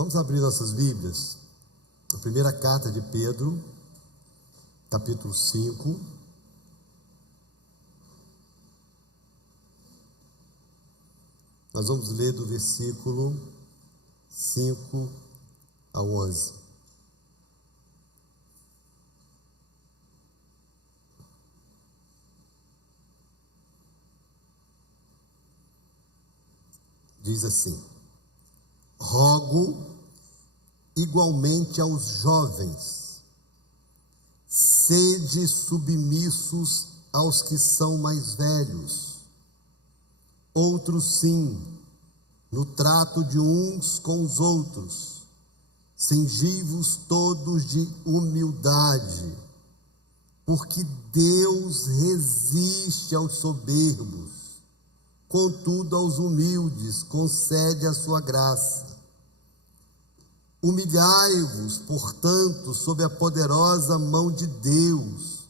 Vamos abrir nossas Bíblias. A primeira carta de Pedro, capítulo 5. Nós vamos ler do versículo 5 ao 11. Diz assim: rogo igualmente aos jovens, sede submissos aos que são mais velhos. Outros sim, no trato de uns com os outros, cingivos todos de humildade, porque Deus resiste aos soberbos, contudo aos humildes concede a sua graça. Humilhai-vos, portanto, sob a poderosa mão de Deus,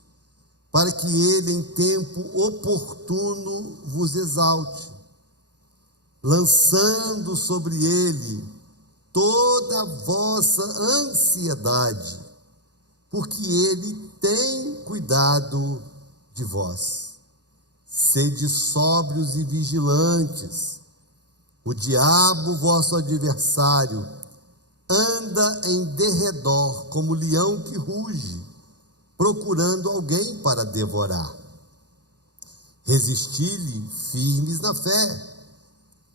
para que Ele em tempo oportuno vos exalte, lançando sobre Ele toda a vossa ansiedade, porque Ele tem cuidado de vós. Sede sóbrios e vigilantes. O diabo, vosso adversário, anda em derredor como leão que ruge, procurando alguém para devorar. Resisti-lhe firmes na fé,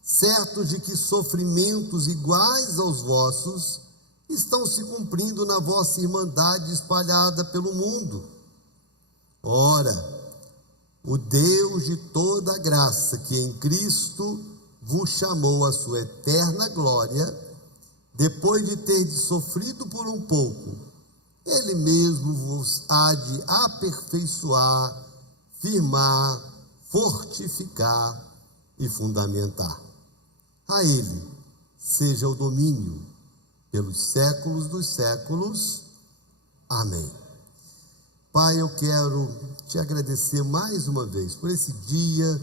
certos de que sofrimentos iguais aos vossos estão se cumprindo na vossa irmandade espalhada pelo mundo. Ora, o Deus de toda graça, que em Cristo vos chamou à sua eterna glória, depois de terdes sofrido por um pouco, Ele mesmo vos há de aperfeiçoar, firmar, fortificar e fundamentar. A Ele seja o domínio pelos séculos dos séculos. Amém. Pai, eu quero te agradecer mais uma vez por esse dia,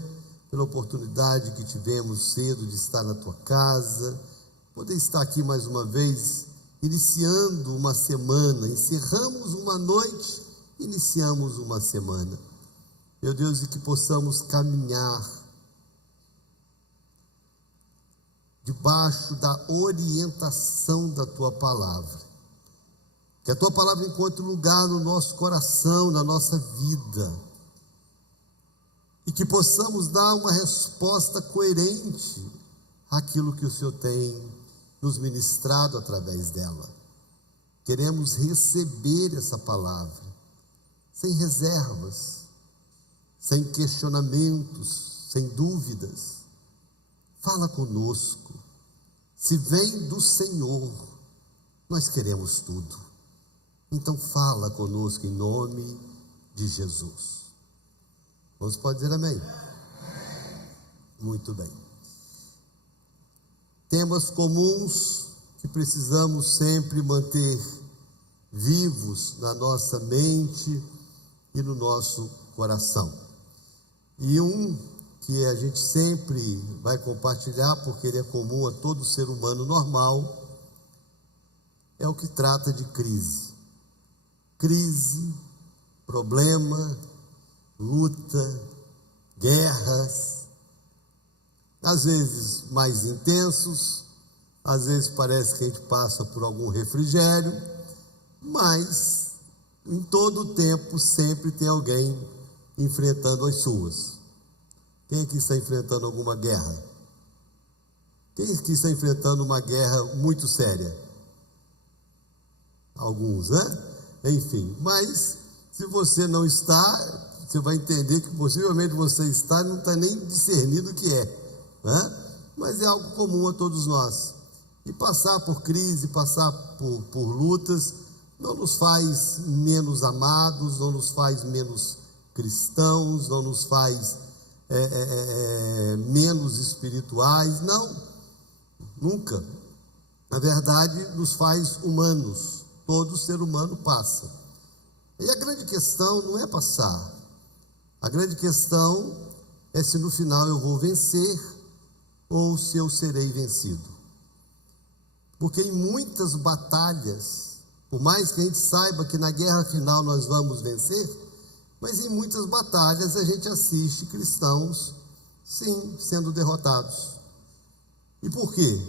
pela oportunidade que tivemos cedo de estar na tua casa, poder estar aqui mais uma vez, iniciando uma semana. Encerramos uma noite, iniciamos uma semana. Meu Deus, e que possamos caminhar debaixo da orientação da tua palavra. Que a tua palavra encontre lugar no nosso coração, na nossa vida. E que possamos dar uma resposta coerente àquilo que o Senhor tem nos ministrado através dela. Queremos receber essa palavra, sem reservas, sem questionamentos, sem dúvidas. Fala conosco. Se vem do Senhor, nós queremos tudo. Então fala conosco em nome de Jesus. Você pode dizer amém? Muito bem. Temas comuns que precisamos sempre manter vivos na nossa mente e no nosso coração. E um que a gente sempre vai compartilhar, porque ele é comum a todo ser humano normal, é o que trata de crise. Crise, problema, luta, guerras, às vezes mais intensos, às vezes parece que a gente passa por algum refrigério, mas em todo o tempo sempre tem alguém enfrentando as suas. Quem aqui está enfrentando alguma guerra? Quem aqui está enfrentando uma guerra muito séria? Alguns, né? Enfim, mas se você não está, você vai entender que possivelmente você está e não está nem discernindo o que é, né? Mas é algo comum a todos nós. E passar por crise, passar por lutas, não nos faz menos amados, não nos faz menos cristãos, não nos faz menos espirituais, não, nunca. Na verdade, nos faz humanos. Todo ser humano passa. E a grande questão não é passar. A grande questão é se no final eu vou vencer ou se eu serei vencido. porque em muitas batalhas, por mais que a gente saiba que na guerra final nós vamos vencer, mas em muitas batalhas a gente assiste cristãos, sim, sendo derrotados. E por quê?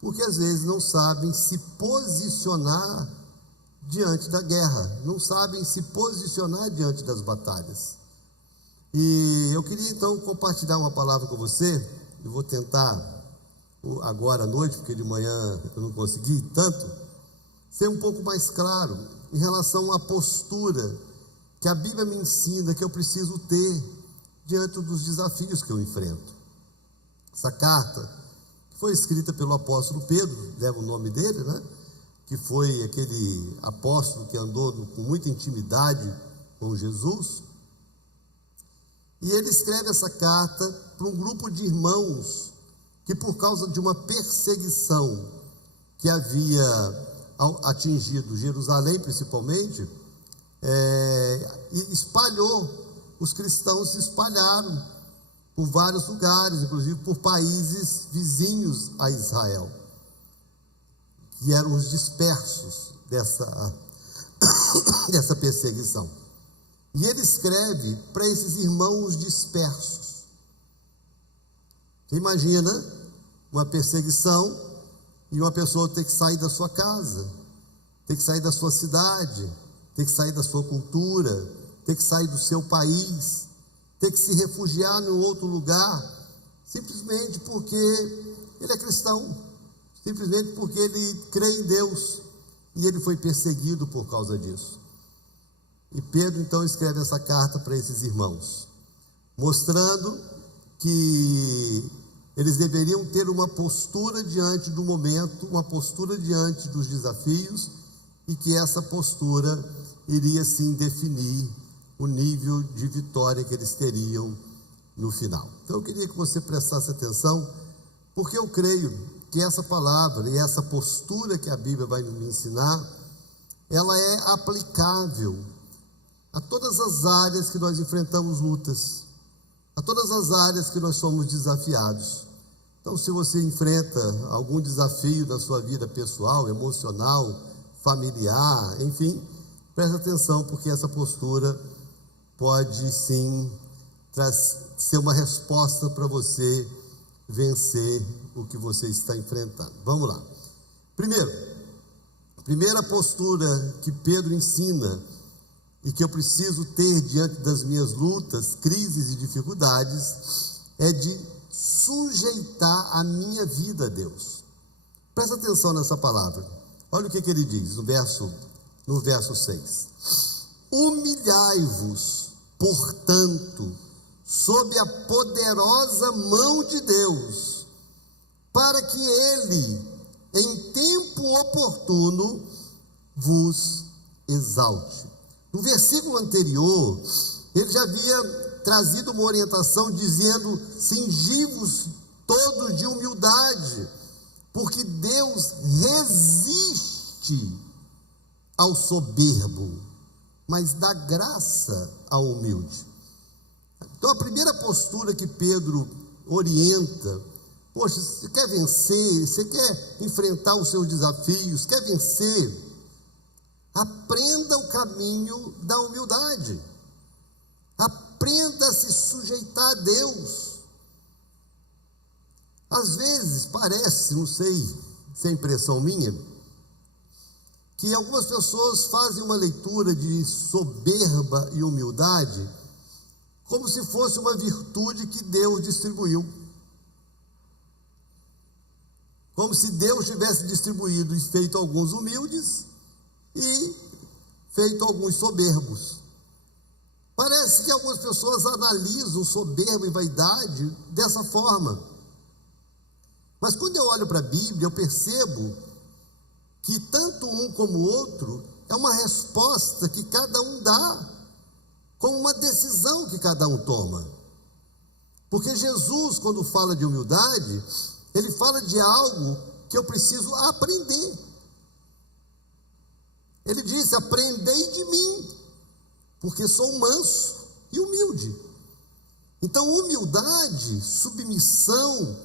Porque às vezes não sabem se posicionar diante da guerra, não sabem se posicionar diante das batalhas. E eu queria então compartilhar uma palavra com você. Eu vou tentar agora à noite, porque de manhã eu não consegui tanto, ser um pouco mais claro em relação à postura que a Bíblia me ensina que eu preciso ter diante dos desafios que eu enfrento. Essa carta, que foi escrita pelo apóstolo Pedro, leva o nome dele, né? Que foi aquele apóstolo que andou com muita intimidade com Jesus. E ele escreve essa carta para um grupo de irmãos que, por causa de uma perseguição que havia atingido Jerusalém principalmente, e os cristãos se espalharam por vários lugares, inclusive por países vizinhos a Israel, que eram os dispersos dessa perseguição. E ele escreve para esses irmãos dispersos. Você imagina uma perseguição e uma pessoa ter que sair da sua casa, ter que sair da sua cidade, ter que sair da sua cultura, ter que sair do seu país, ter que se refugiar em outro lugar, simplesmente porque ele é cristão, simplesmente porque ele crê em Deus, e ele foi perseguido por causa disso. E Pedro então escreve essa carta para esses irmãos, mostrando que eles deveriam ter uma postura diante do momento, uma postura diante dos desafios, e que essa postura iria sim definir o nível de vitória que eles teriam no final. Então eu queria que você prestasse atenção, porque eu creio que essa palavra e essa postura que a Bíblia vai me ensinar, ela é aplicável a todas as áreas que nós enfrentamos lutas, a todas as áreas que nós somos desafiados. Então, se você enfrenta algum desafio na sua vida pessoal, emocional, familiar, enfim, preste atenção, porque essa postura pode sim ser uma resposta para você vencer o que você está enfrentando. Vamos lá. Primeira postura que Pedro ensina e que eu preciso ter diante das minhas lutas, crises e dificuldades, é de sujeitar a minha vida a Deus. Presta atenção nessa palavra. Olha o que ele diz no verso 6. Humilhai-vos, portanto, sob a poderosa mão de Deus, para que Ele, em tempo oportuno, vos exalte. No versículo anterior, ele já havia trazido uma orientação dizendo: cingi-vos todos de humildade, porque Deus resiste ao soberbo, mas dá graça ao humilde. Então a primeira postura que Pedro orienta: poxa, você quer vencer, você quer enfrentar os seus desafios, quer vencer, aprenda o caminho da humildade, aprenda a se sujeitar a Deus. Às vezes parece, não sei se é impressão minha, que algumas pessoas fazem uma leitura de soberba e humildade como se fosse uma virtude que Deus distribuiu, como se Deus tivesse distribuído e feito alguns humildes e feito alguns soberbos. Parece que algumas pessoas analisam soberba e vaidade dessa forma. Mas quando eu olho para a Bíblia, eu percebo que tanto um como o outro é uma resposta que cada um dá, com uma decisão que cada um toma. Porque Jesus, quando fala de humildade, ele fala de algo que eu preciso aprender. Ele disse: aprendei de mim, porque sou manso e humilde. Então, humildade, submissão,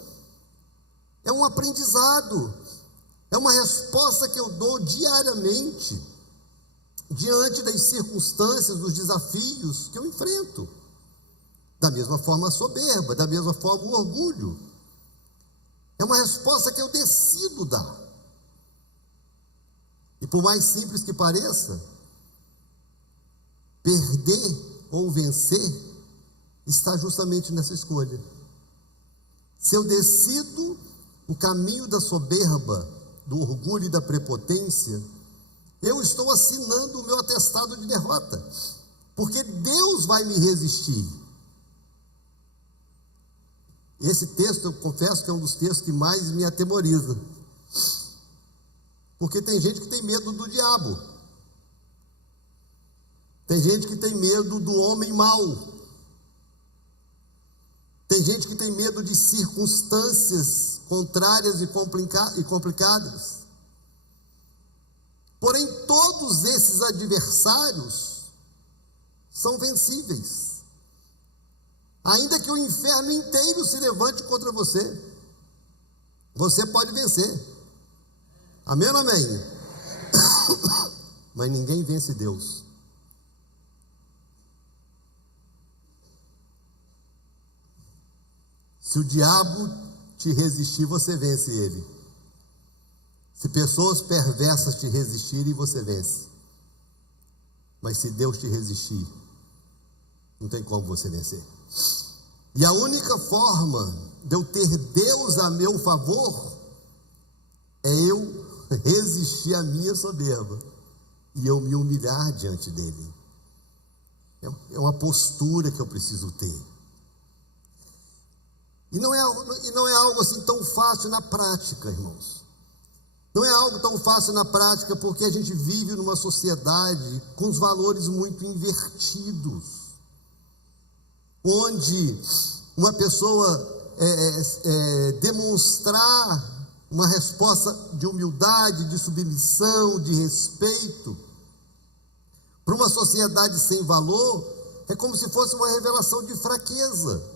é um aprendizado, É uma resposta que eu dou diariamente, diante das circunstâncias, dos desafios que eu enfrento. Da mesma forma a soberba, da mesma forma o orgulho. É uma resposta que eu decido dar. E por mais simples que pareça, perder ou vencer está justamente nessa escolha. Se eu decido o caminho da soberba, do orgulho e da prepotência, eu estou assinando o meu atestado de derrota, porque Deus vai me resistir. Esse texto, eu confesso que é um dos textos que mais me atemoriza, porque tem gente que tem medo do diabo, tem gente que tem medo do homem mau, tem gente que tem medo de circunstâncias contrárias e complicadas. Porém, todos esses adversários são vencíveis. Ainda que o inferno inteiro se levante contra você, você pode vencer. Amém ou amém? Mas ninguém vence Deus. Se o diabo te resistir, você vence ele. Se pessoas perversas te resistirem, você vence. Mas se Deus te resistir, não tem como você vencer. E a única forma de eu ter Deus a meu favor é eu resistir à minha soberba e eu me humilhar diante dele. É uma postura que eu preciso ter. E não é algo assim tão fácil na prática, irmãos. Não é algo tão fácil na prática, porque a gente vive numa sociedade com os valores muito invertidos, onde uma pessoa demonstrar uma resposta de humildade, de submissão, de respeito, para uma sociedade sem valor, é como se fosse uma revelação de fraqueza.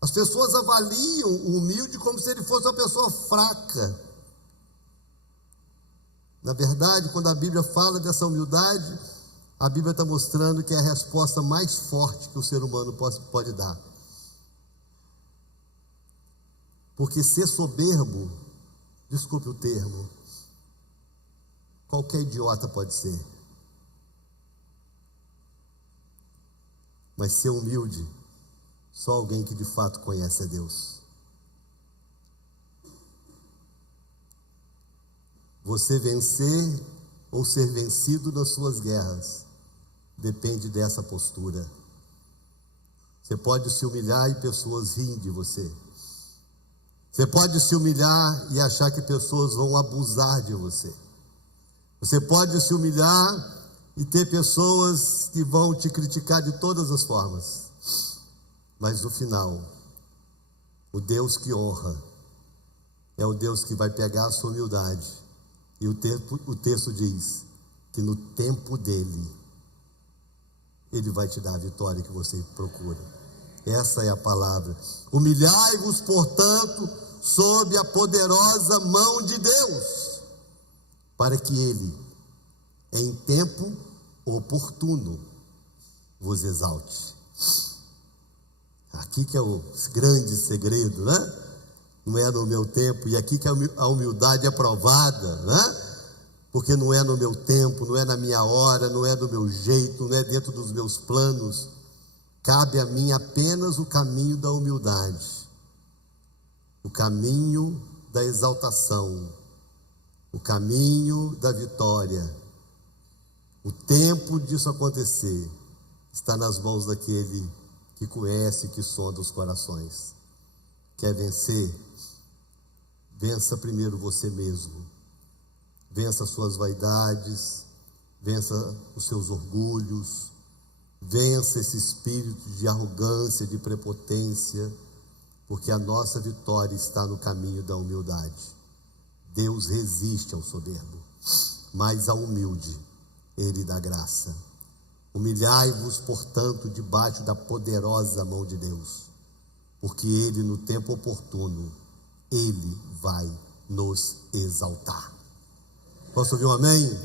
As pessoas avaliam o humilde como se ele fosse uma pessoa fraca. Na verdade, quando a Bíblia fala dessa humildade, a Bíblia está mostrando que é a resposta mais forte que o ser humano pode dar. Porque ser soberbo, desculpe o termo, qualquer idiota pode ser. Mas ser humilde, só alguém que de fato conhece a Deus. Você vencer ou ser vencido nas suas guerras depende dessa postura. Você pode se humilhar e pessoas riem de você. Você pode se humilhar e achar que pessoas vão abusar de você. Você pode se humilhar e ter pessoas que vão te criticar de todas as formas. Mas no final, o Deus que honra é o Deus que vai pegar a sua humildade. E o texto diz que no tempo dele, ele vai te dar a vitória que você procura. Essa é a palavra. Humilhai-vos, portanto, sob a poderosa mão de Deus, para que ele, em tempo oportuno, vos exalte. Aqui que é o grande segredo, né? Não é no meu tempo, e aqui que a humildade é provada, né? Porque não é no meu tempo, não é na minha hora, não é do meu jeito, não é dentro dos meus planos. Cabe a mim apenas o caminho da humildade, o caminho da exaltação, o caminho da vitória. O tempo disso acontecer está nas mãos daquele que conhece, que sonda os corações. Quer vencer? Vença primeiro você mesmo. Vença as suas vaidades, vença os seus orgulhos, vença esse espírito de arrogância, de prepotência, porque a nossa vitória está no caminho da humildade. Deus resiste ao soberbo, mas ao humilde ele dá graça. Humilhai-vos, portanto, debaixo da poderosa mão de Deus, porque ele, no tempo oportuno, ele vai nos exaltar. Posso ouvir um amém?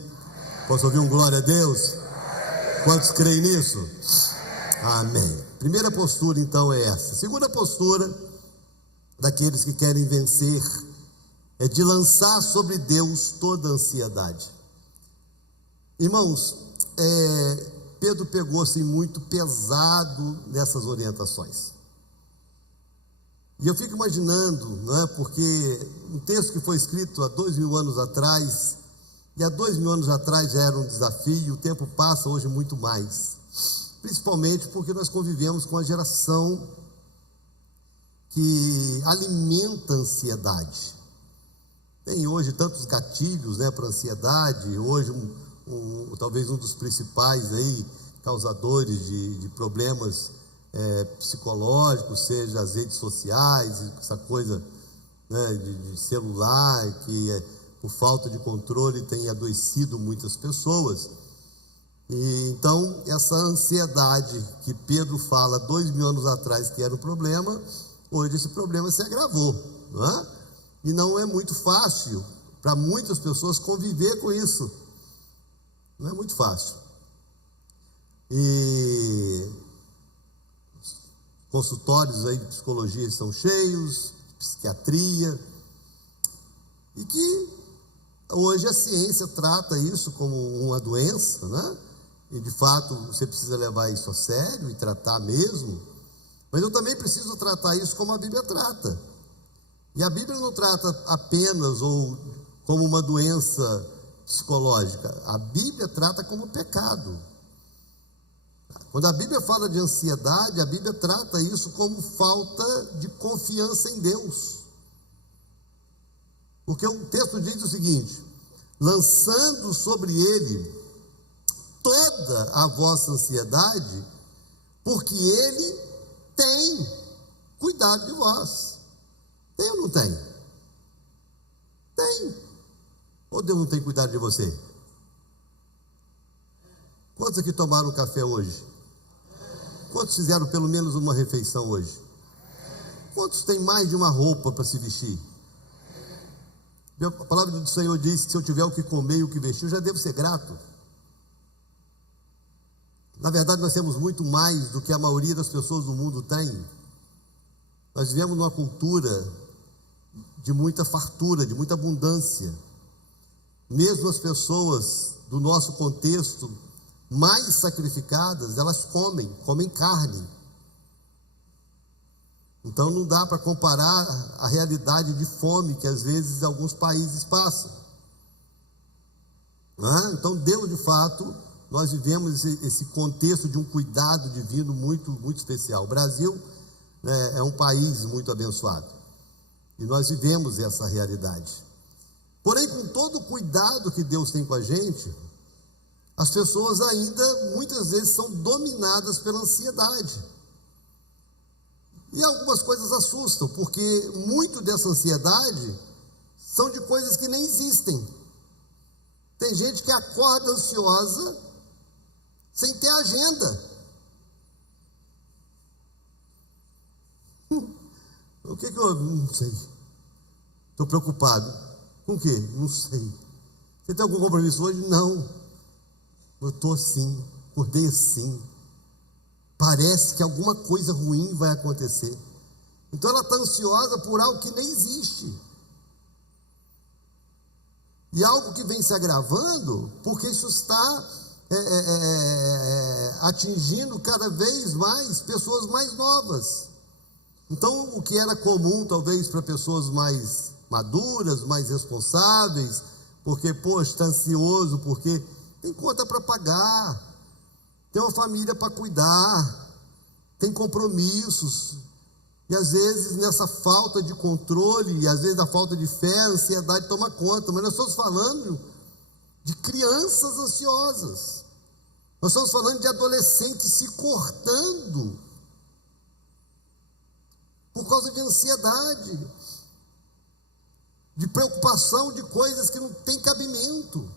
Posso ouvir um glória a Deus? Quantos creem nisso? Amém. Primeira postura então é essa. Segunda postura daqueles que querem vencer é de lançar sobre Deus toda a ansiedade. Irmãos, Pedro pegou assim muito pesado nessas orientações. E eu fico imaginando, não é? Porque um texto que foi escrito há 2000 anos atrás, e há 2000 anos atrás já era um desafio, o tempo passa hoje muito mais. Principalmente porque nós convivemos com uma geração que alimenta a ansiedade. Tem hoje tantos gatilhos, né, para a ansiedade. Hoje talvez um dos principais aí, causadores de problemas psicológicos, seja as redes sociais, essa coisa, né, de celular, que por falta de controle tem adoecido muitas pessoas. E então essa ansiedade que Pedro fala 2000 anos atrás que era um problema, hoje esse problema se agravou, não é? E não é muito fácil para muitas pessoas conviver com isso. Não é muito fácil. E consultórios aí de psicologia estão cheios, de psiquiatria, e que hoje a ciência trata isso como uma doença, né? E de fato você precisa levar isso a sério e tratar mesmo, mas eu também preciso tratar isso como a Bíblia trata. E a Bíblia não trata apenas ou como uma doença psicológica, a Bíblia trata como pecado. Quando a Bíblia fala de ansiedade, a Bíblia trata isso como falta de confiança em Deus. Porque o texto diz o seguinte: lançando sobre ele toda a vossa ansiedade, porque ele tem cuidado de vós. Tem ou não tem? Tem. Ou Deus não tem cuidado de você? Quantos aqui tomaram café hoje? Quantos fizeram pelo menos uma refeição hoje? Quantos têm mais de uma roupa para se vestir? A palavra do Senhor diz que se eu tiver o que comer e o que vestir, eu já devo ser grato. Na verdade, nós temos muito mais do que a maioria das pessoas do mundo tem. Nós vivemos numa cultura de muita fartura, de muita abundância. Mesmo as pessoas do nosso contexto mais sacrificadas, elas comem carne. Então não dá para comparar a realidade de fome que às vezes alguns países passam. Então Deus, de fato, nós vivemos esse contexto de um cuidado divino muito, muito especial. O Brasil, né, é um país muito abençoado e nós vivemos essa realidade. Porém, com todo o cuidado que Deus tem com a gente, as pessoas ainda muitas vezes são dominadas pela ansiedade. E algumas coisas assustam, porque muito dessa ansiedade são de coisas que nem existem. Tem gente que acorda ansiosa sem ter agenda. O que eu não sei. Estou preocupado. Com o quê? Não sei. Você tem algum compromisso hoje? Não. Eu estou assim, acordei assim. Parece que alguma coisa ruim vai acontecer. Então ela está ansiosa por algo que nem existe. E algo que vem se agravando, porque isso está atingindo cada vez mais pessoas mais novas. Então o que era comum talvez para pessoas mais maduras, mais responsáveis, porque está ansioso, porque tem conta para pagar, tem uma família para cuidar, tem compromissos, e às vezes nessa falta de controle, e às vezes a falta de fé, a ansiedade toma conta. Mas nós estamos falando de crianças ansiosas, nós estamos falando de adolescentes se cortando por causa de ansiedade, de preocupação de coisas que não têm cabimento.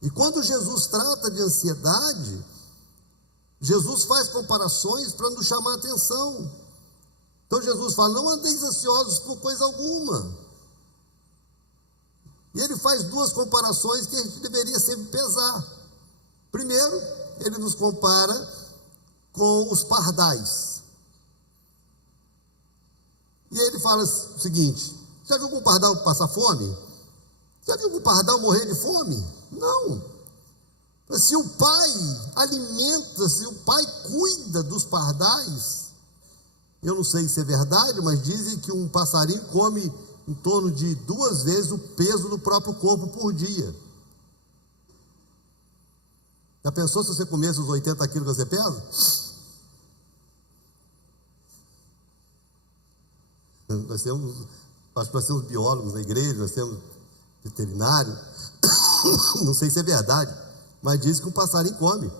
E quando Jesus trata de ansiedade, Jesus faz comparações para nos chamar a atenção. Então Jesus fala: não andeis ansiosos por coisa alguma. E ele faz duas comparações que a gente deveria sempre pesar. Primeiro, ele nos compara com os pardais. E ele fala o seguinte: já viu algum pardal passar fome? Já viu algum pardal morrer de fome? Não. Se o pai alimenta, se o pai cuida dos pardais, eu não sei se é verdade, mas dizem que um passarinho come em torno de 2 vezes o peso do próprio corpo por dia. Já pensou se você comesse os 80 quilos que você pesa? Nós temos, acho que nós temos biólogos na igreja, nós temos veterinário, não sei se é verdade, mas diz que um passarinho come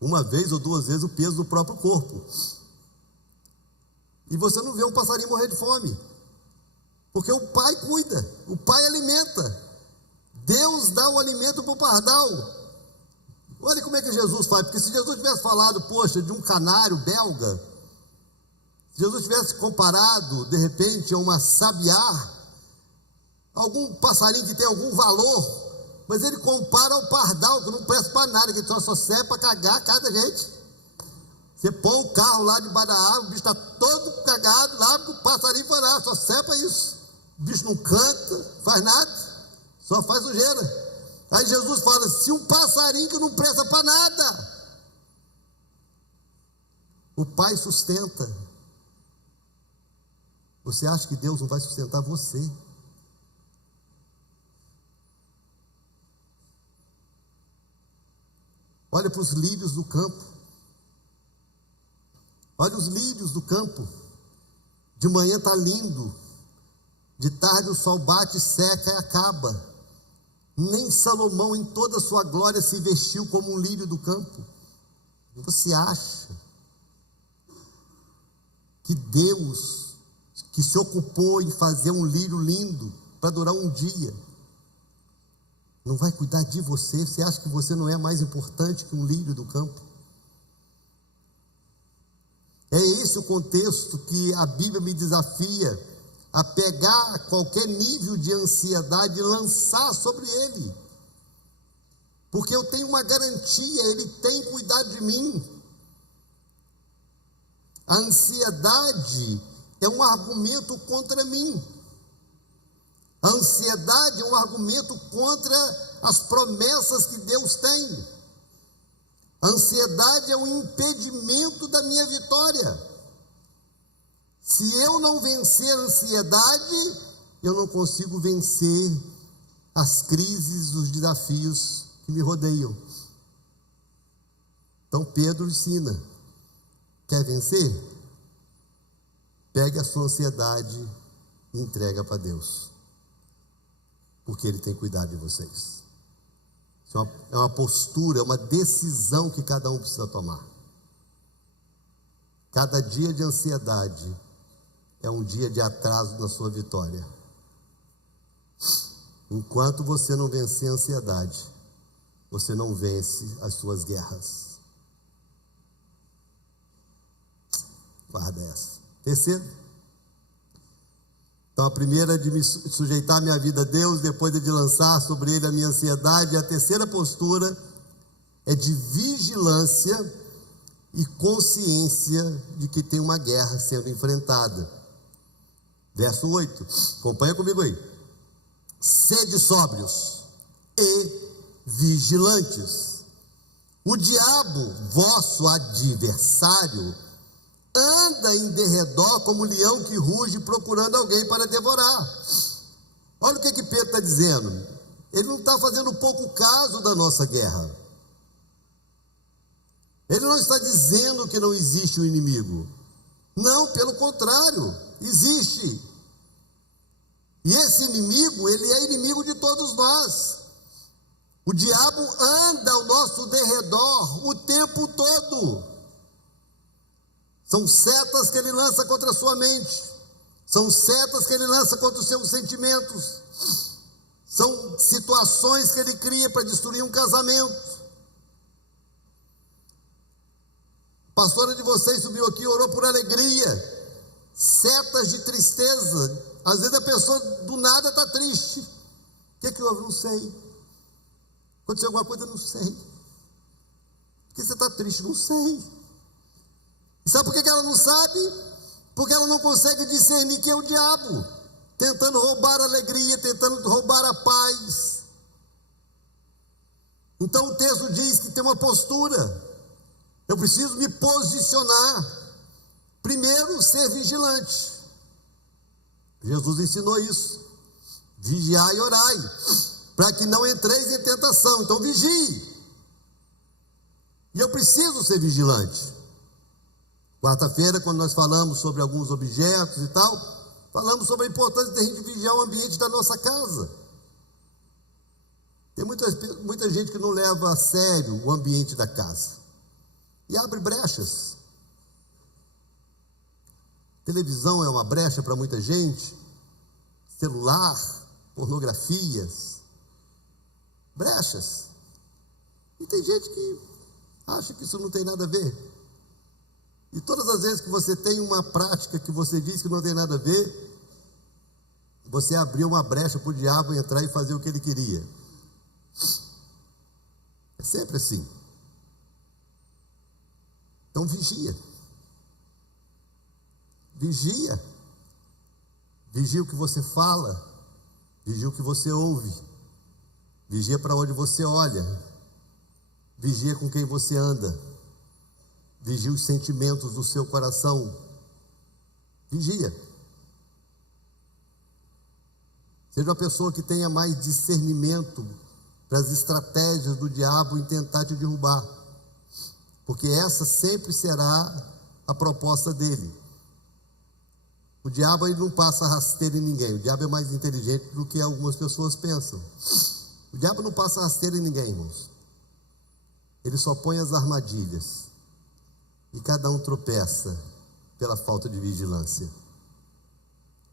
1 vez ou 2 vezes o peso do próprio corpo. E você não vê um passarinho morrer de fome, porque o pai cuida, o pai alimenta. Deus dá o alimento para o pardal. Olha como é que Jesus faz, porque se Jesus tivesse falado, poxa, de um canário belga, se Jesus tivesse comparado, de repente, a uma sabiá, algum passarinho que tem algum valor, mas ele compara ao pardal, que não presta para nada, que só serve para cagar a casa da gente. Você põe o carro lá debaixo da árvore, o bicho está todo cagado lá, porque o passarinho foi lá, só serve para isso. O bicho não canta, faz nada, só faz sujeira. Aí Jesus fala: se um passarinho que não presta para nada, o pai sustenta, você acha que Deus não vai sustentar você? Olha para os lírios do campo. Olha os lírios do campo. De manhã está lindo, de tarde o sol bate, seca e acaba. Nem Salomão em toda a sua glória se vestiu como um lírio do campo. Você acha que Deus, que se ocupou em fazer um lírio lindo para durar um dia, não vai cuidar de você? Você acha que você não é mais importante que um lírio do campo? É esse o contexto que a Bíblia me desafia a pegar qualquer nível de ansiedade e lançar sobre ele, porque eu tenho uma garantia, ele tem cuidado de mim. A ansiedade é um argumento contra mim. A ansiedade é um argumento contra as promessas que Deus tem. A ansiedade é um impedimento da minha vitória. Se eu não vencer a ansiedade, eu não consigo vencer as crises, os desafios que me rodeiam. Então Pedro ensina: quer vencer? Pegue a sua ansiedade e entrega para Deus, porque Ele tem cuidado de vocês. Isso é uma postura, é uma decisão que cada um precisa tomar. Cada dia de ansiedade é um dia de atraso na sua vitória. Enquanto você não vencer a ansiedade, você não vence as suas guerras. Guarda essa. Terceiro, então a primeira é de me sujeitar a minha vida a Deus, depois é de lançar sobre Ele a minha ansiedade. A terceira postura é de vigilância e consciência de que tem uma guerra sendo enfrentada. Verso 8, acompanha comigo aí. Sede sóbrios e vigilantes. O diabo, vosso adversário, anda em derredor como leão que ruge, procurando alguém para devorar. Olha o que Pedro está dizendo. Ele não está fazendo pouco caso da nossa guerra. Ele não está dizendo que não existe um inimigo. Não, pelo contrário, existe. E esse inimigo, ele é inimigo de todos nós. O diabo anda ao nosso derredor o tempo todo. São setas que ele lança contra a sua mente. São setas que ele lança contra os seus sentimentos. São situações que ele cria para destruir um casamento. A pastora de vocês subiu aqui e orou por alegria. Setas de tristeza. Às vezes a pessoa do nada está triste. O que houve? Não sei. Aconteceu alguma coisa? Não sei. Por que você está triste? Não sei. E sabe por que ela não sabe? Porque ela não consegue discernir que é o diabo, tentando roubar a alegria, tentando roubar a paz. Então o texto diz que tem uma postura. Eu preciso me posicionar. Primeiro, ser vigilante. Jesus ensinou isso. Vigiai e orai, para que não entreis em tentação. Então vigie. E eu preciso ser vigilante. Quarta-feira, quando nós falamos sobre alguns objetos e tal, falamos sobre a importância de a gente vigiar o ambiente da nossa casa. Tem muita gente que não leva a sério o ambiente da casa e abre brechas. Televisão é uma brecha para muita gente, celular, pornografias, brechas. E tem gente que acha que isso não tem nada a ver. E todas as vezes que você tem uma prática que você diz que não tem nada a ver, você abriu uma brecha para o diabo entrar e fazer o que ele queria. É sempre assim. Então vigia. Vigia. Vigia o que você fala. Vigia o que você ouve. Vigia para onde você olha. Vigia com quem você anda. Vigia os sentimentos do seu coração. Vigia. Seja uma pessoa que tenha mais discernimento para as estratégias do diabo em tentar te derrubar, porque essa sempre será a proposta dele. O diabo ele não passa rasteiro em ninguém. O diabo é mais inteligente do que algumas pessoas pensam. O diabo não passa rasteiro em ninguém, irmãos. Ele só põe as armadilhas. E cada um tropeça pela falta de vigilância.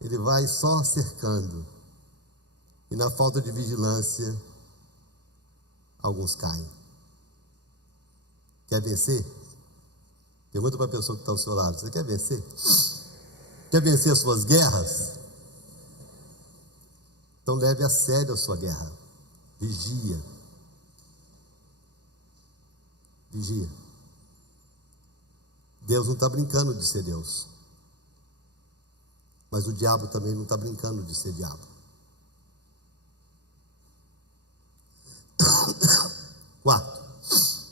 Ele vai só cercando. E na falta de vigilância, alguns caem. Quer vencer? Pergunta para a pessoa que está ao seu lado: você quer vencer? Quer vencer as suas guerras? Então leve a sério a sua guerra. Vigia. Vigia. Deus não está brincando de ser Deus. Mas o diabo também não está brincando de ser diabo. Quarto,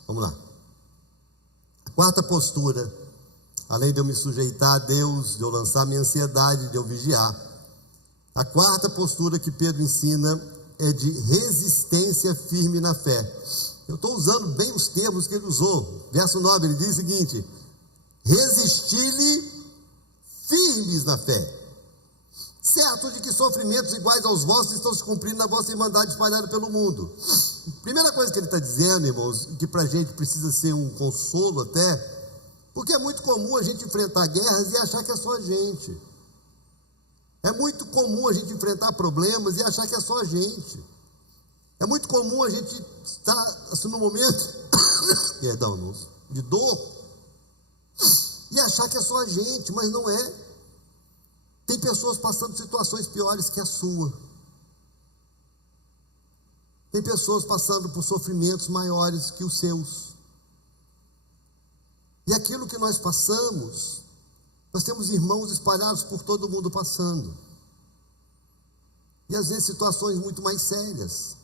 vamos lá. A quarta postura, além de eu me sujeitar a Deus, de eu lançar minha ansiedade, de eu vigiar, a quarta postura que Pedro ensina é de resistência firme na fé. Eu estou usando bem os termos que ele usou. Verso 9, ele diz o seguinte: resisti-lhe firmes na fé, certos de que sofrimentos iguais aos vossos estão se cumprindo na vossa irmandade espalhada pelo mundo. Primeira coisa que ele está dizendo, irmãos, e que para a gente precisa ser um consolo até, porque é muito comum a gente enfrentar guerras e achar que é só a gente. É muito comum a gente enfrentar problemas e achar que é só a gente. É muito comum a gente estar assim, no momento perdão, irmãos, de dor e achar que é só a gente, mas não é. Tem pessoas passando situações piores que a sua. Tem pessoas passando por sofrimentos maiores que os seus. E aquilo que nós passamos, nós temos irmãos espalhados por todo mundo passando. E às vezes situações muito mais sérias.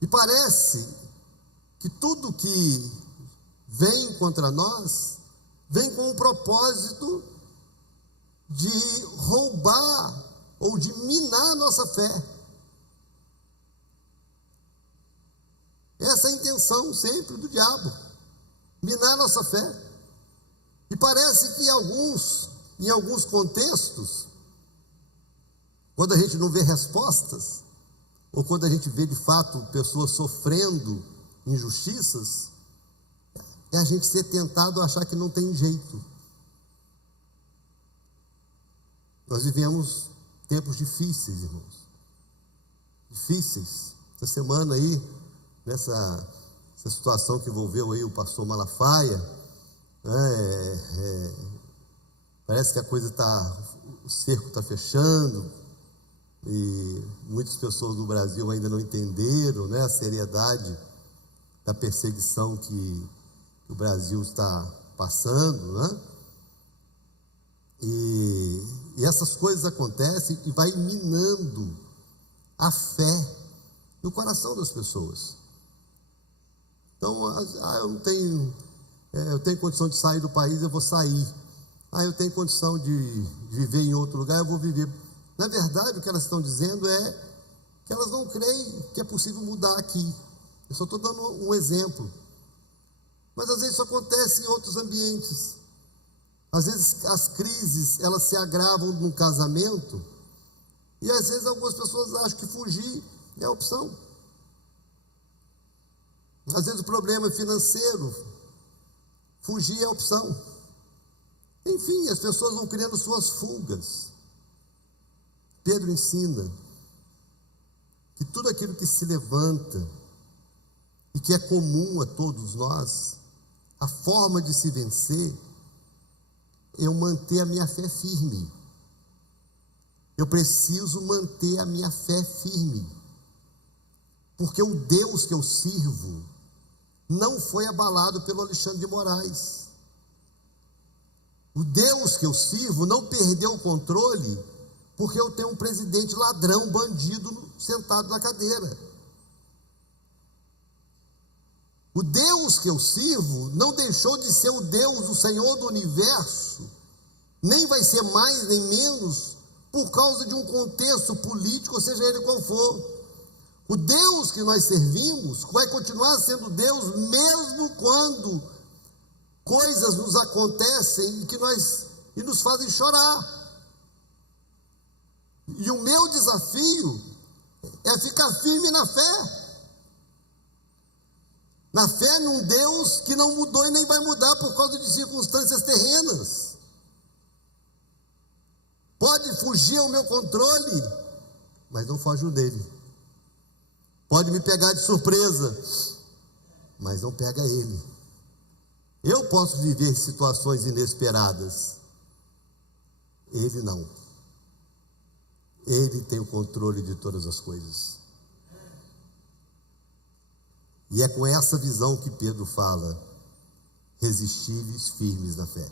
E parece que tudo que vem contra nós, vem com o propósito de roubar ou de minar a nossa fé. Essa é a intenção sempre do diabo, minar a nossa fé. E parece que em alguns contextos, quando a gente não vê respostas, ou quando a gente vê de fato pessoas sofrendo injustiças, é a gente ser tentado a achar que não tem jeito. Nós vivemos tempos difíceis, irmãos. Difíceis. Essa semana aí, nessa essa situação que envolveu aí o pastor Malafaia, né? Parece que a coisa o cerco está fechando, e muitas pessoas do Brasil ainda não entenderam, né, a seriedade da perseguição que o Brasil está passando, né? E essas coisas acontecem e vai minando a fé no coração das pessoas. Então, eu tenho condição de sair do país, eu vou sair. Eu tenho condição de viver em outro lugar, eu vou viver. Na verdade, o que elas estão dizendo é que elas não creem que é possível mudar aqui. Eu só estou dando um exemplo. Mas às vezes isso acontece em outros ambientes. Às vezes as crises, elas se agravam no casamento, e às vezes algumas pessoas acham que fugir é a opção. Às vezes o problema é financeiro, fugir é a opção. Enfim, as pessoas vão criando suas fugas. Pedro ensina que tudo aquilo que se levanta e que é comum a todos nós, a forma de se vencer é eu manter a minha fé firme. Eu preciso manter a minha fé firme, porque o Deus que eu sirvo não foi abalado pelo Alexandre de Moraes. O Deus que eu sirvo não perdeu o controle porque eu tenho um presidente ladrão, bandido, sentado na cadeira. O Deus que eu sirvo não deixou de ser o Deus, o Senhor do universo, nem vai ser mais nem menos por causa de um contexto político, ou seja ele qual for. O Deus que nós servimos vai continuar sendo Deus mesmo quando coisas nos acontecem e nos fazem chorar. E o meu desafio é ficar firme na fé. Na fé num Deus que não mudou e nem vai mudar por causa de circunstâncias terrenas. Pode fugir ao meu controle, mas não foge dele. Pode me pegar de surpresa, mas não pega ele. Eu posso viver situações inesperadas, ele não. Ele tem o controle de todas as coisas. E é com essa visão que Pedro fala: resisti-lhes firmes na fé.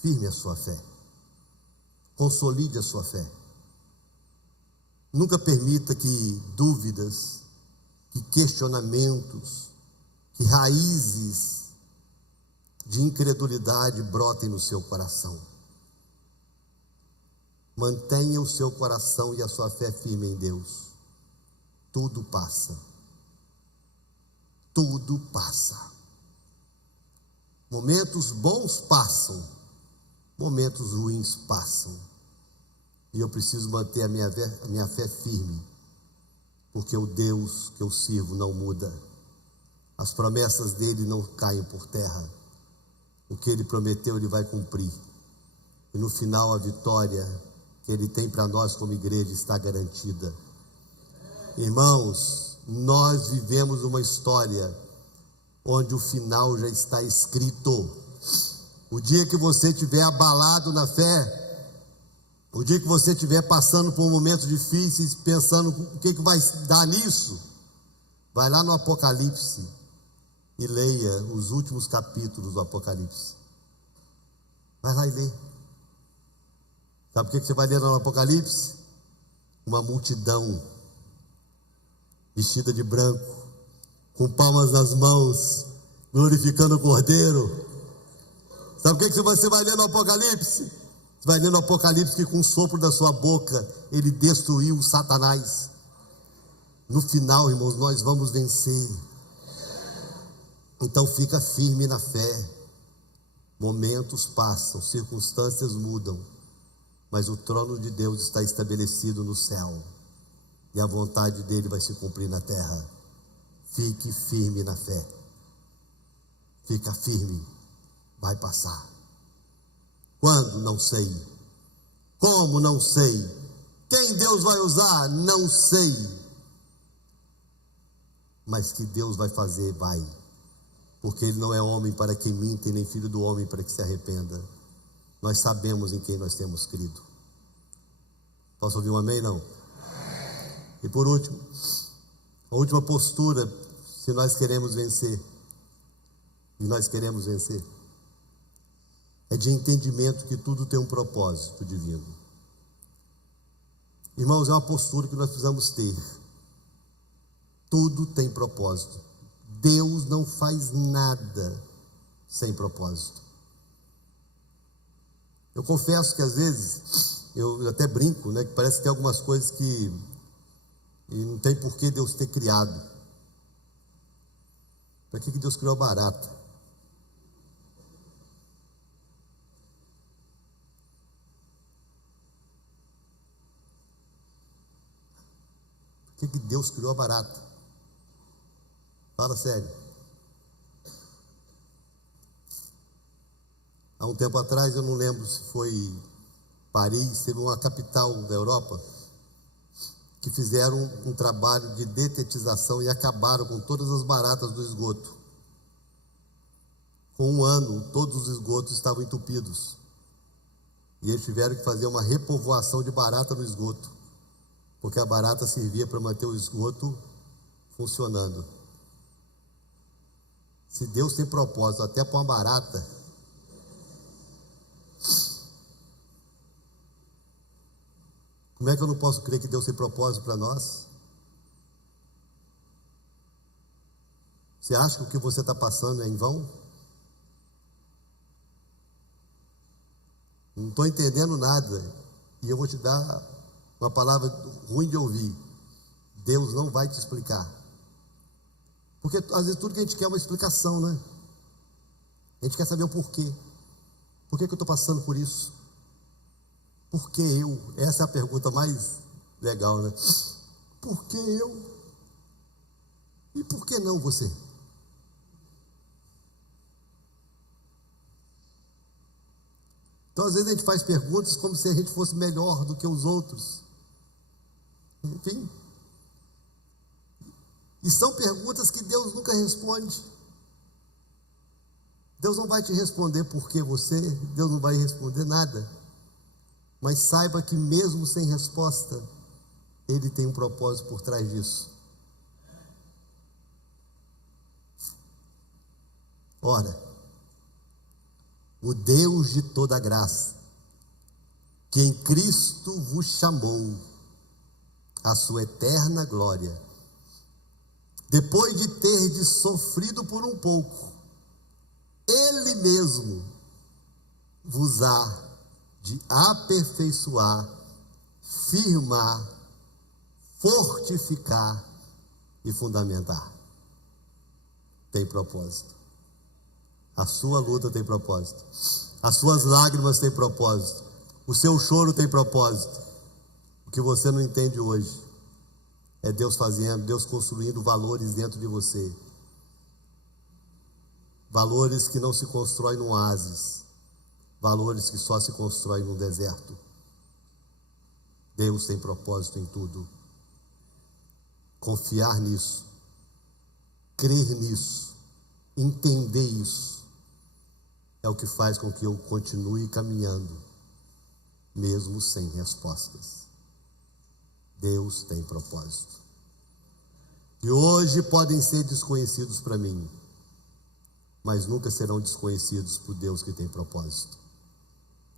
Firme a sua fé. Consolide a sua fé. Nunca permita que dúvidas, que questionamentos, que raízes de incredulidade brotem no seu coração. Mantenha o seu coração e a sua fé firme em Deus. Tudo passa. Tudo passa. Momentos bons passam, momentos ruins passam. E eu preciso manter a minha fé firme, porque o Deus que eu sirvo não muda. As promessas dele não caem por terra. O que ele prometeu, ele vai cumprir. E no final, a vitória que ele tem para nós como igreja está garantida. Irmãos, nós vivemos uma história onde o final já está escrito. O dia que você estiver abalado na fé, o dia que você estiver passando por momentos difíceis, pensando o que vai dar nisso, vai lá no Apocalipse e leia os últimos capítulos do Apocalipse. Vai lá e lê. Sabe o que você vai ler no Apocalipse? Uma multidão vestida de branco, com palmas nas mãos, glorificando o Cordeiro. Sabe o que você vai ler no Apocalipse? Você vai ler no Apocalipse que com o sopro da sua boca ele destruiu o Satanás. No final, irmãos, nós vamos vencer. Então fica firme na fé. Momentos passam, circunstâncias mudam, mas o trono de Deus está estabelecido no céu, e a vontade dele vai se cumprir na terra. Fique firme na fé. Fica firme. Vai passar. Quando? Não sei. Como? Não sei. Quem Deus vai usar? Não sei. mas que Deus vai fazer, vai. Porque Ele não é homem para que minta, e nem filho do homem para que se arrependa. Nós sabemos em quem nós temos crido. Posso ouvir um amém? Não? E por último, a última postura, se nós queremos vencer, e nós queremos vencer, é de entendimento que tudo tem um propósito divino. Irmãos, é uma postura que nós precisamos ter. Tudo tem propósito. Deus não faz nada sem propósito. Eu confesso que às vezes, eu até brinco, né, que parece que tem algumas coisas que não tem por que Deus ter criado. Para que Deus criou a barata? Por que Deus criou a barata? Fala sério. Há um tempo atrás, eu não lembro se foi Paris, teve uma capital da Europa, que fizeram um trabalho de detetização e acabaram com todas as baratas do esgoto. Com um ano, todos os esgotos estavam entupidos. E eles tiveram que fazer uma repovoação de barata no esgoto, porque a barata servia para manter o esgoto funcionando. Se Deus tem propósito até para uma barata, como é que eu não posso crer que Deus tem propósito para nós? Você acha que o que você está passando é em vão? Não estou entendendo nada. E eu vou te dar uma palavra ruim de ouvir. Deus não vai te explicar. Porque às vezes tudo que a gente quer é uma explicação, né? A gente quer saber o porquê. Por que eu estou passando por isso? Por que eu? Essa é a pergunta mais legal, né? Por que eu? E por que não você? Então às vezes a gente faz perguntas como se a gente fosse melhor do que os outros. Enfim. E são perguntas que Deus nunca responde. Deus não vai te responder por que você, Deus não vai responder nada. Mas saiba que mesmo sem resposta, Ele tem um propósito por trás disso. Ora, o Deus de toda graça, que em Cristo vos chamou à sua eterna glória, depois de terdes sofrido por um pouco, Ele mesmo vos há de aperfeiçoar, firmar, fortificar e fundamentar. Tem propósito. A sua luta tem propósito. As suas lágrimas têm propósito. O seu choro tem propósito. O que você não entende hoje é Deus fazendo, Deus construindo valores dentro de você. Valores que não se constroem num oásis. Valores que só se constroem no deserto. Deus tem propósito em tudo. Confiar nisso, crer nisso, entender isso, é o que faz com que eu continue caminhando, mesmo sem respostas. Deus tem propósito. E hoje podem ser desconhecidos para mim, mas nunca serão desconhecidos por Deus que tem propósito.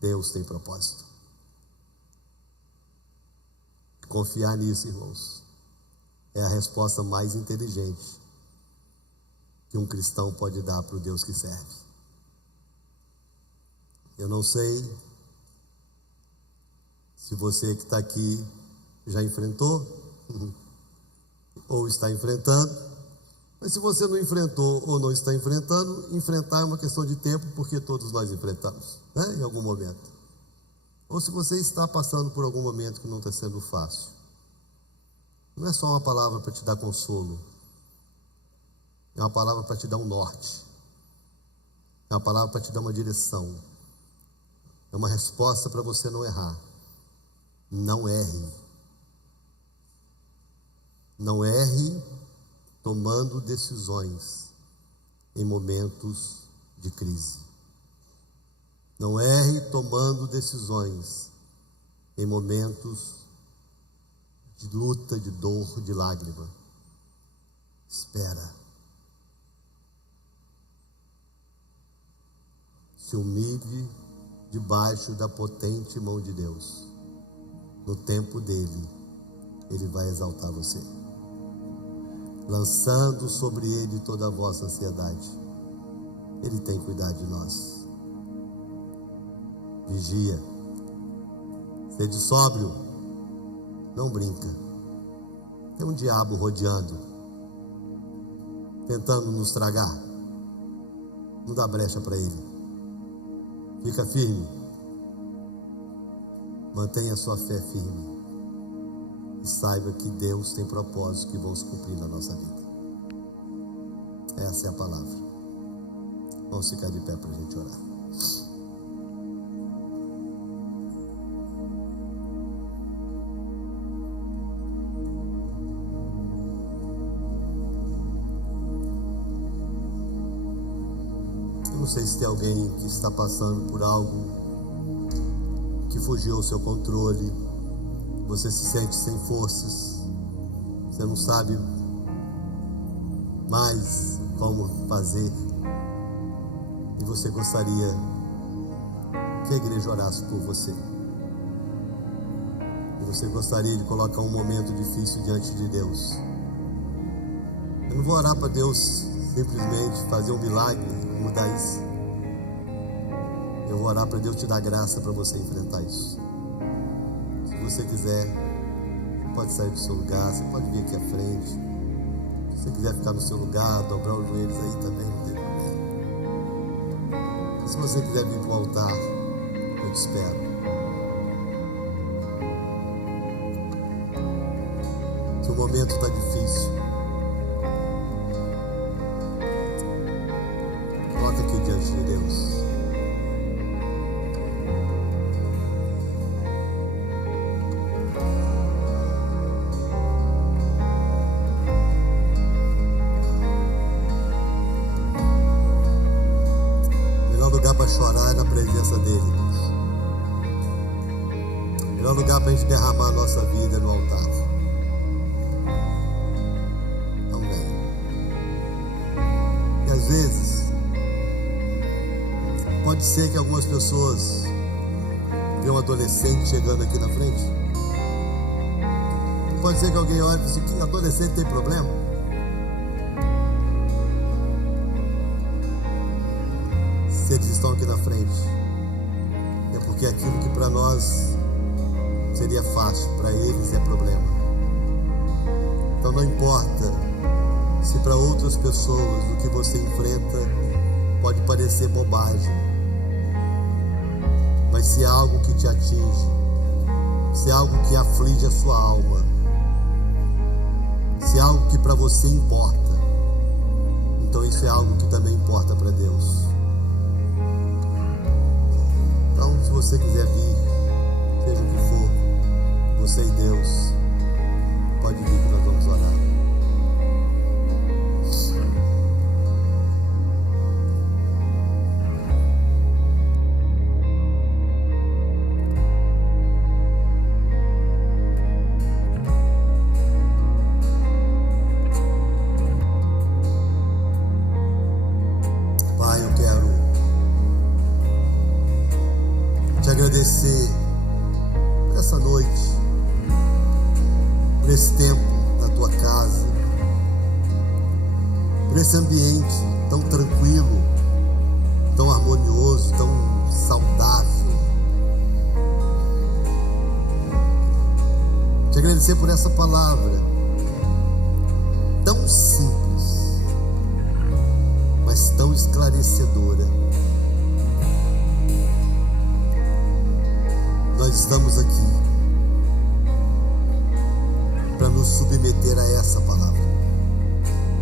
Deus tem propósito. Confiar nisso, irmãos, é a resposta mais inteligente que um cristão pode dar para o Deus que serve. Eu não sei se você que está aqui já enfrentou ou está enfrentando, mas se você não enfrentou ou não está enfrentando, enfrentar é uma questão de tempo, porque todos nós enfrentamos, né, em algum momento. Ou se você está passando por algum momento que não está sendo fácil, não é só uma palavra para te dar consolo, é uma palavra para te dar um norte, é uma palavra para te dar uma direção, é uma resposta para você não errar. Não erre. Não erre tomando decisões em momentos de crise. Não erre tomando decisões em momentos de luta, de dor, de lágrima. Espera. Se humilhe debaixo da potente mão de Deus. No tempo dele, ele vai exaltar você, lançando sobre ele toda a vossa ansiedade. Ele tem cuidado de nós. Vigia. Sede sóbrio. Não brinca. Tem um diabo rodeando, tentando nos tragar. Não dá brecha para ele. Fica firme. Mantenha a sua fé firme. E saiba que Deus tem propósitos que vão se cumprir na nossa vida. Essa é a palavra. Vamos ficar de pé para a gente orar. Não sei se tem alguém que está passando por algo que fugiu ao seu controle. Você se sente sem forças. Você não sabe mais como fazer. E você gostaria que a igreja orasse por você. E você gostaria de colocar um momento difícil diante de Deus. Eu não vou orar para Deus simplesmente fazer um milagre, mudar isso. Eu vou orar para Deus te dar graça para você enfrentar isso. Se você quiser, você pode sair do seu lugar, você pode vir aqui à frente. Se você quiser ficar no seu lugar, dobrar os joelhos aí também, não tem problema. Se você quiser vir para o altar, eu te espero. Se o momento está difícil, coloca aqui diante de Deus. Para chorar na presença dele. Melhor lugar para a gente derramar a nossa vida no altar. Também. E às vezes pode ser que algumas pessoas vejam um adolescente chegando aqui na frente. Pode ser que alguém olhe e diga que adolescente tem problema. Se eles estão aqui na frente, é porque aquilo que para nós seria fácil, para eles é problema. Então não importa se para outras pessoas o que você enfrenta pode parecer bobagem, mas se é algo que te atinge, se é algo que aflige a sua alma, se é algo que para você importa, então isso é algo que também importa para Deus. Então, se você quiser vir, seja o que for, você e Deus, pode vir que nós vamos orar. Pai, eu quero agradecer por essa noite, por esse tempo na tua casa, por esse ambiente tão tranquilo, tão harmonioso, tão saudável. Te agradecer por essa palavra tão simples, mas tão esclarecedora. Nós estamos aqui para nos submeter a essa palavra,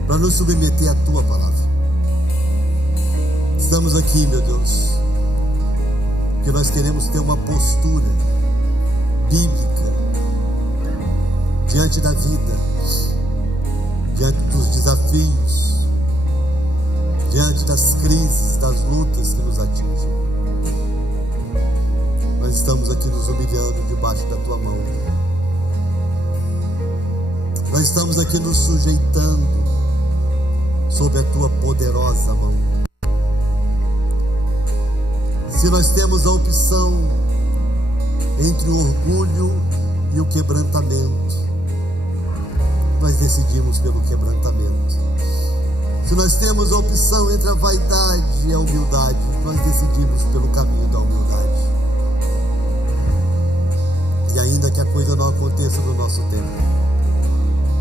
para nos submeter à tua palavra. Estamos aqui, meu Deus, porque nós queremos ter uma postura bíblica diante da vida, diante dos desafios, diante das crises, das lutas que nos atingem. Nós estamos aqui nos humilhando debaixo da tua mão. Nós estamos aqui nos sujeitando sob a tua poderosa mão. Se nós temos a opção entre o orgulho e o quebrantamento, nós decidimos pelo quebrantamento. Se nós temos a opção entre a vaidade e a humildade, nós decidimos pelo caminho da humildade. E ainda que a coisa não aconteça no nosso tempo,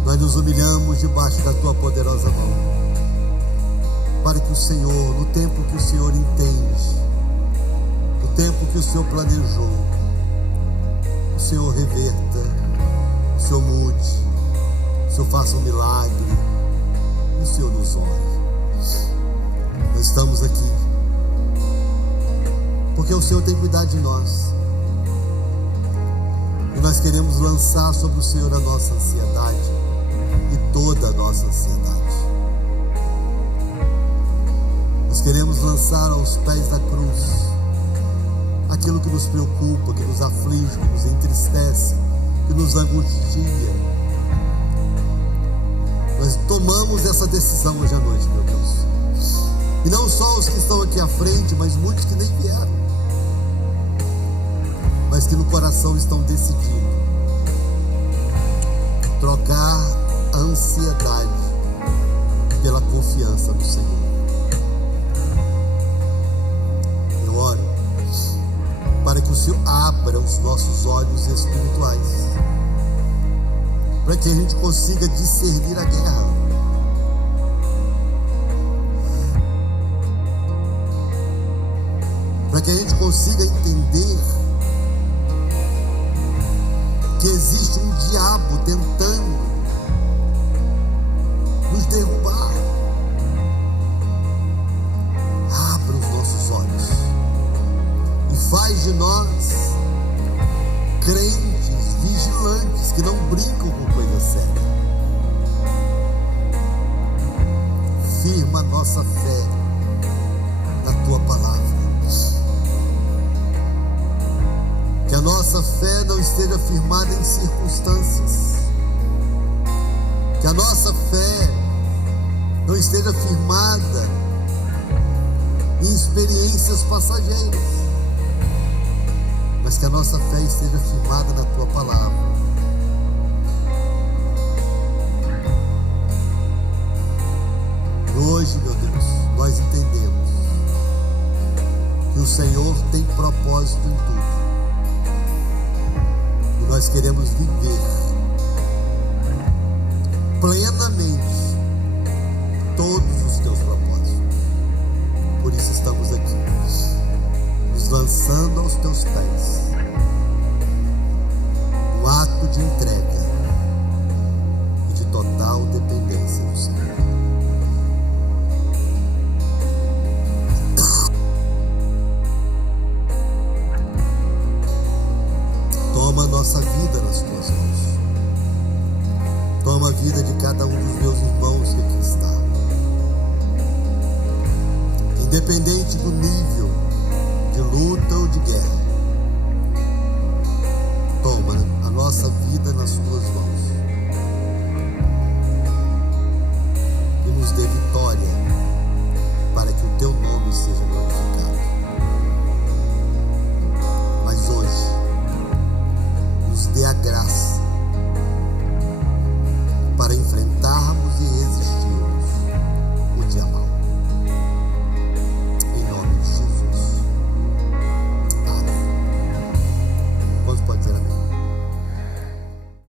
nós nos humilhamos debaixo da tua poderosa mão, para que o Senhor, no tempo que o Senhor entende, no tempo que o Senhor planejou, o Senhor reverta, o Senhor mude, o Senhor faça um milagre e o Senhor nos honre. Nós estamos aqui porque o Senhor tem cuidado de nós, e nós queremos lançar sobre o Senhor a nossa ansiedade e toda a nossa ansiedade. Nós queremos lançar aos pés da cruz aquilo que nos preocupa, que nos aflige, que nos entristece, que nos angustia. Nós tomamos essa decisão hoje à noite, meu Deus. E não só os que estão aqui à frente, mas muitos que nem vieram, mas que no coração estão decidindo trocar a ansiedade pela confiança no Senhor. Eu oro para que o Senhor abra os nossos olhos espirituais, para que a gente consiga discernir a guerra, para que a gente consiga entender que existe um diabo tentando nos derrubar. Abra os nossos olhos e faz de nós crentes vigilantes que não brincam com coisa séria. Firma a nossa fé na tua palavra. Que a nossa fé não esteja firmada em circunstâncias. Que a nossa fé não esteja firmada em experiências passageiras, mas que a nossa fé esteja firmada na tua palavra. E hoje, meu Deus, nós entendemos que o Senhor tem propósito em tudo. Nós queremos viver plenamente todos os teus propósitos. Por isso estamos aqui, nos lançando aos teus pés, um ato de entrega e de total dependência do Senhor. Toma a nossa vida nas tuas mãos. Toma a vida de cada um dos meus irmãos que aqui está. Independente do nível de luta ou de guerra, toma a nossa vida nas tuas mãos e nos dê vitória para que o teu nome seja glorificado. Mas hoje, dê a graça para enfrentar